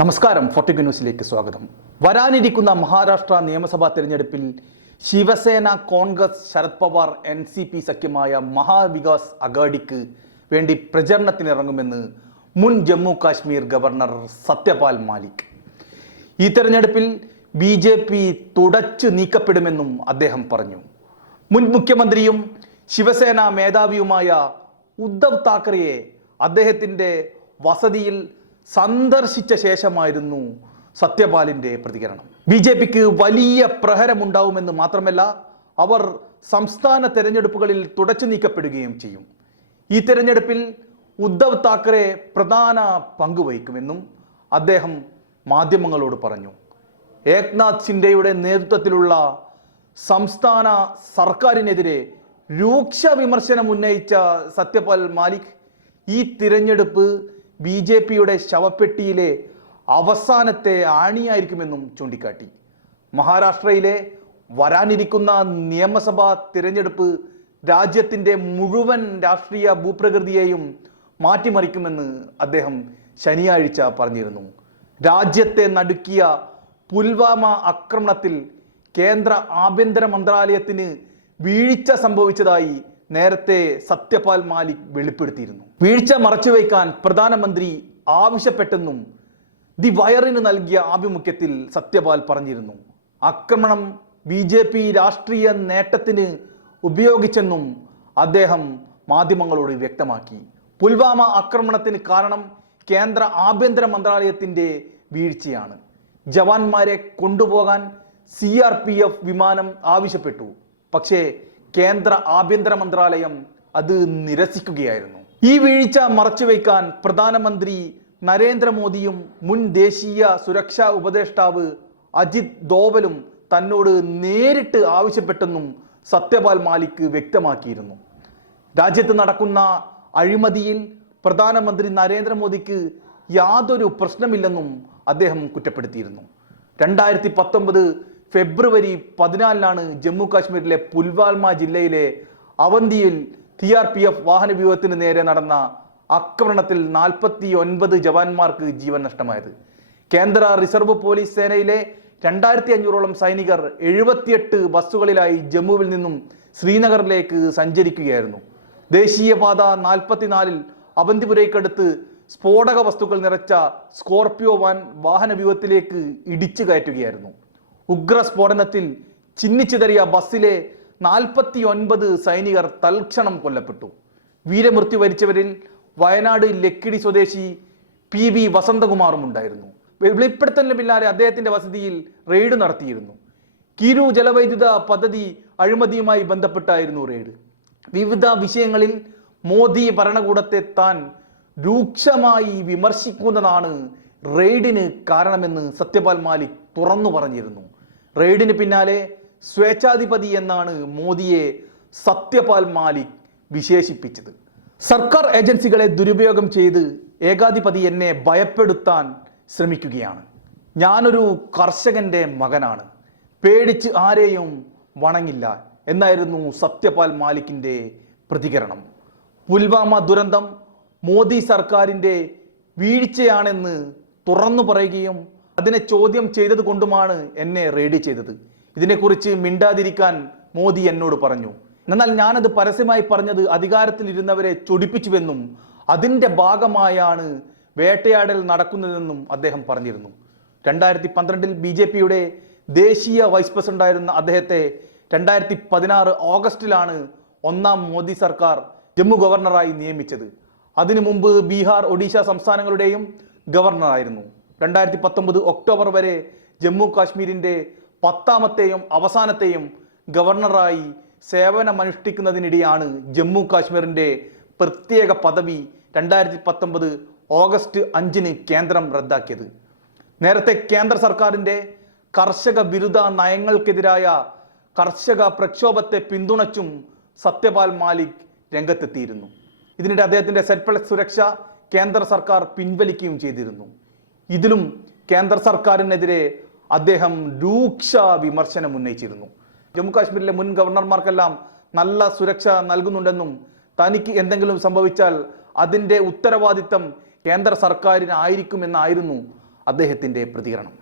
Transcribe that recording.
നമസ്കാരം ഫോർട്ടിക് ന്യൂസിലേക്ക് സ്വാഗതം. വരാനിരിക്കുന്ന മഹാരാഷ്ട്ര നിയമസഭാ തെരഞ്ഞെടുപ്പിൽ Shivsena Congress Sharad Pawar N C P സഖ്യമായ Maha Vikas അഗാഡിക്ക് വേണ്ടി പ്രചരണത്തിനിറങ്ങുമെന്ന് മുൻ ജമ്മു കാശ്മീർ ഗവർണർ സത്യപാൽ മാലിക്. ഈ തെരഞ്ഞെടുപ്പിൽ ബി ജെ പി തുടച്ചു നീക്കപ്പെടുമെന്നും അദ്ദേഹം പറഞ്ഞു. മുൻ മുഖ്യമന്ത്രിയും ശിവസേന മേധാവിയുമായ ഉദ്ധവ് താക്കറെയെ അദ്ദേഹത്തിന്റെ വസതിയിൽ സന്ദർശിച്ച ശേഷമായിരുന്നു സത്യപാലിന്റെ പ്രതികരണം. ബി ജെ പിക്ക് വലിയ പ്രഹരമുണ്ടാവുമെന്ന് മാത്രമല്ല അവർ സംസ്ഥാന തെരഞ്ഞെടുപ്പുകളിൽ തുടച്ചു നീക്കപ്പെടുകയും ചെയ്യും. ഈ തെരഞ്ഞെടുപ്പിൽ ഉദ്ധവ് താക്കറെ പ്രധാന പങ്കുവഹിക്കുമെന്നും അദ്ദേഹം മാധ്യമങ്ങളോട് പറഞ്ഞു. ഏക്നാഥ് ഷിൻഡെയുടെ നേതൃത്വത്തിലുള്ള സംസ്ഥാന സർക്കാരിനെതിരെ രൂക്ഷ വിമർശനം ഉന്നയിച്ച സത്യപാൽ മാലിക് ഈ തിരഞ്ഞെടുപ്പ് ബി ജെ പിയുടെ ശവപ്പെട്ടിയിലെ അവസാനത്തെ ആണിയായിരിക്കുമെന്നും ചൂണ്ടിക്കാട്ടി. മഹാരാഷ്ട്രയിലെ വരാനിരിക്കുന്ന നിയമസഭാ തിരഞ്ഞെടുപ്പ് രാജ്യത്തിന്റെ മുഴുവൻ രാഷ്ട്രീയ ഭൂപ്രകൃതിയെയും മാറ്റിമറിക്കുമെന്ന് അദ്ദേഹം ശനിയാഴ്ച പറഞ്ഞിരുന്നു. രാജ്യത്തെ നടുക്കിയ പുൽവാമ ആക്രമണത്തിൽ കേന്ദ്ര ആഭ്യന്തര മന്ത്രാലയത്തിന് വീഴ്ച സംഭവിച്ചതായി നേരത്തെ സത്യപാൽ മാലിക് വെളിപ്പെടുത്തിയിരുന്നു. വീഴ്ച മറച്ചുവെക്കാൻ പ്രധാനമന്ത്രി ആവശ്യപ്പെട്ടെന്നും ദി വയറിന് നൽകിയ ആഭിമുഖ്യത്തിൽ സത്യപാൽ പറഞ്ഞിരുന്നു. ആക്രമണം ബി ജെ പി രാഷ്ട്രീയ നേട്ടത്തിന് ഉപയോഗിച്ചെന്നും അദ്ദേഹം മാധ്യമങ്ങളോട് വ്യക്തമാക്കി. പുൽവാമ ആക്രമണത്തിന് കാരണം കേന്ദ്ര ആഭ്യന്തര മന്ത്രാലയത്തിന്റെ വീഴ്ചയാണ്. ജവാന്മാരെ കൊണ്ടുപോകാൻ സി ആർ പി എഫ് വിമാനം ആവശ്യപ്പെട്ടു. പക്ഷേ കേന്ദ്ര ആഭ്യന്തര മന്ത്രാലയം അത് നിരസിക്കുകയായിരുന്നു. ഈ വീഴ്ച മറച്ചുവെക്കാൻ പ്രധാനമന്ത്രി നരേന്ദ്രമോദിയും മുൻ ദേശീയ സുരക്ഷാ ഉപദേഷ്ടാവ് അജിത് ദോവലും തന്നോട് നേരിട്ട് ആവശ്യപ്പെട്ടെന്നും സത്യപാൽ മാലിക് വ്യക്തമാക്കിയിരുന്നു. രാജ്യത്ത് നടക്കുന്ന അഴിമതിയിൽ പ്രധാനമന്ത്രി നരേന്ദ്രമോദിക്ക് യാതൊരു പ്രശ്നമില്ലെന്നും അദ്ദേഹം കുറ്റപ്പെടുത്തിയിരുന്നു. രണ്ടായിരത്തി പത്തൊമ്പത് ഫെബ്രുവരി പതിനാലിനാണ് ജമ്മു കാശ്മീരിലെ പുൽവാൽമ ജില്ലയിലെ അവന്തിയിൽ ടി ആർ പി എഫ് വാഹന വ്യൂഹത്തിന് നേരെ നടന്ന ആക്രമണത്തിൽ നാൽപ്പത്തി ഒൻപത് ജവാന്മാർക്ക് ജീവൻ നഷ്ടമായത്. കേന്ദ്ര റിസർവ് പോലീസ് സേനയിലെ രണ്ടായിരത്തി അഞ്ഞൂറോളം സൈനികർ എഴുപത്തിയെട്ട് ബസ്സുകളിലായി ജമ്മുവിൽ നിന്നും ശ്രീനഗറിലേക്ക് സഞ്ചരിക്കുകയായിരുന്നു. ദേശീയപാത നാൽപ്പത്തിനാലിൽ അവന്തിപുരയ്ക്കടുത്ത് സ്ഫോടക വസ്തുക്കൾ നിറച്ച സ്കോർപിയോ വാൻ വാഹന വ്യൂഹത്തിലേക്ക് ഇടിച്ചു കയറ്റുകയായിരുന്നു. ഉഗ്ര സ്ഫോടനത്തിൽ ചിന്നിച്ചിതറിയ ബസ്സിലെ നാൽപ്പത്തി ഒൻപത് സൈനികർ തൽക്ഷണം കൊല്ലപ്പെട്ടു. വീരമൃത്യു വരിച്ചവരിൽ വയനാട് ലക്കിടി സ്വദേശി പി വി വസന്തകുമാറും ഉണ്ടായിരുന്നു. വെളിപ്പെടുത്തലിന് പിന്നാലെ അദ്ദേഹത്തിന്റെ വസതിയിൽ റെയ്ഡ് നടത്തിയിരുന്നു. കിരു ജലവൈദ്യുത പദ്ധതി അഴിമതിയുമായി ബന്ധപ്പെട്ടായിരുന്നു റെയ്ഡ്. വിവിധ വിഷയങ്ങളിൽ മോദി ഭരണകൂടത്തെ താൻ രൂക്ഷമായി വിമർശിക്കുന്നതാണ് റെയ്ഡിന് കാരണമെന്ന് സത്യപാൽ മാലിക് തുറന്നു പറഞ്ഞിരുന്നു. റെയ്ഡിന് പിന്നാലെ സ്വേച്ഛാധിപതി എന്നാണ് മോദിയെ സത്യപാൽ മാലിക് വിശേഷിപ്പിച്ചത്. സർക്കാർ ഏജൻസികളെ ദുരുപയോഗം ചെയ്ത് ഏകാധിപതി എന്നെ ഭയപ്പെടുത്താൻ ശ്രമിക്കുകയാണ്. ഞാനൊരു കർഷകന്റെ മകനാണ്. പേടിച്ച് ആരെയും വണങ്ങില്ല എന്നായിരുന്നു സത്യപാൽ മാലിക്കിന്റെ പ്രതികരണം. പുൽവാമ ദുരന്തം മോദി സർക്കാരിന്റെ വീഴ്ചയാണെന്ന് തുറന്നു പറയുകയും അതിനെ ചോദ്യം ചെയ്തത് കൊണ്ടുമാണ് എന്നെ റെയ്ഡ് ചെയ്തത്. ഇതിനെക്കുറിച്ച് മിണ്ടാതിരിക്കാൻ മോദി എന്നോട് പറഞ്ഞു. എന്നാൽ ഞാനത് പരസ്യമായി പറഞ്ഞത് അധികാരത്തിലിരുന്നവരെ ചൊടിപ്പിച്ചുവെന്നും അതിന്റെ ഭാഗമായാണ് വേട്ടയാടൽ നടക്കുന്നതെന്നും അദ്ദേഹം പറഞ്ഞിരുന്നു. രണ്ടായിരത്തി പന്ത്രണ്ടിൽ ബി ജെ പിയുടെ ദേശീയ വൈസ് പ്രസിഡന്റായിരുന്ന അദ്ദേഹത്തെ രണ്ടായിരത്തി പതിനാറ് ഓഗസ്റ്റിലാണ് ഒന്നാം മോദി സർക്കാർ ജമ്മു ഗവർണറായി നിയമിച്ചത്. അതിനു മുമ്പ് ബീഹാർ ഒഡീഷ സംസ്ഥാനങ്ങളുടെയും ഗവർണറായിരുന്നു. രണ്ടായിരത്തി പത്തൊമ്പത് ഒക്ടോബർ വരെ ജമ്മു കാശ്മീരിന്റെ പത്താമത്തെയും അവസാനത്തെയും ഗവർണറായി സേവനമനുഷ്ഠിക്കുന്നതിനിടെയാണ് ജമ്മു കാശ്മീരിന്റെ പ്രത്യേക പദവി രണ്ടായിരത്തി പത്തൊമ്പത് ഓഗസ്റ്റ് അഞ്ചിന് കേന്ദ്രം റദ്ദാക്കിയത്. നേരത്തെ കേന്ദ്ര സർക്കാരിന്റെ കർഷക വിരുദ്ധ നയങ്ങൾക്കെതിരായ കർഷക പ്രക്ഷോഭത്തെ പിന്തുണച്ചും സത്യപാൽ മാലിക് രംഗത്തെത്തിയിരുന്നു. ഇതിനിടെ അദ്ദേഹത്തിന്റെ സെറ്റ് സുരക്ഷ കേന്ദ്ര സർക്കാർ പിൻവലിക്കുകയും ചെയ്തിരുന്നു. ഇതിലും കേന്ദ്ര സർക്കാരിനെതിരെ അദ്ദേഹം രൂക്ഷ വിമർശനം ഉന്നയിച്ചിരുന്നു. ജമ്മു കാശ്മീരിലെ മുൻ ഗവർണർമാർക്കെല്ലാം നല്ല സുരക്ഷ നൽകുന്നുണ്ടെന്നും തനിക്ക് എന്തെങ്കിലും സംഭവിച്ചാൽ അതിന്റെ ഉത്തരവാദിത്തം കേന്ദ്ര സർക്കാരിനായിരിക്കുമെന്നായിരുന്നു അദ്ദേഹത്തിന്റെ പ്രതികരണം.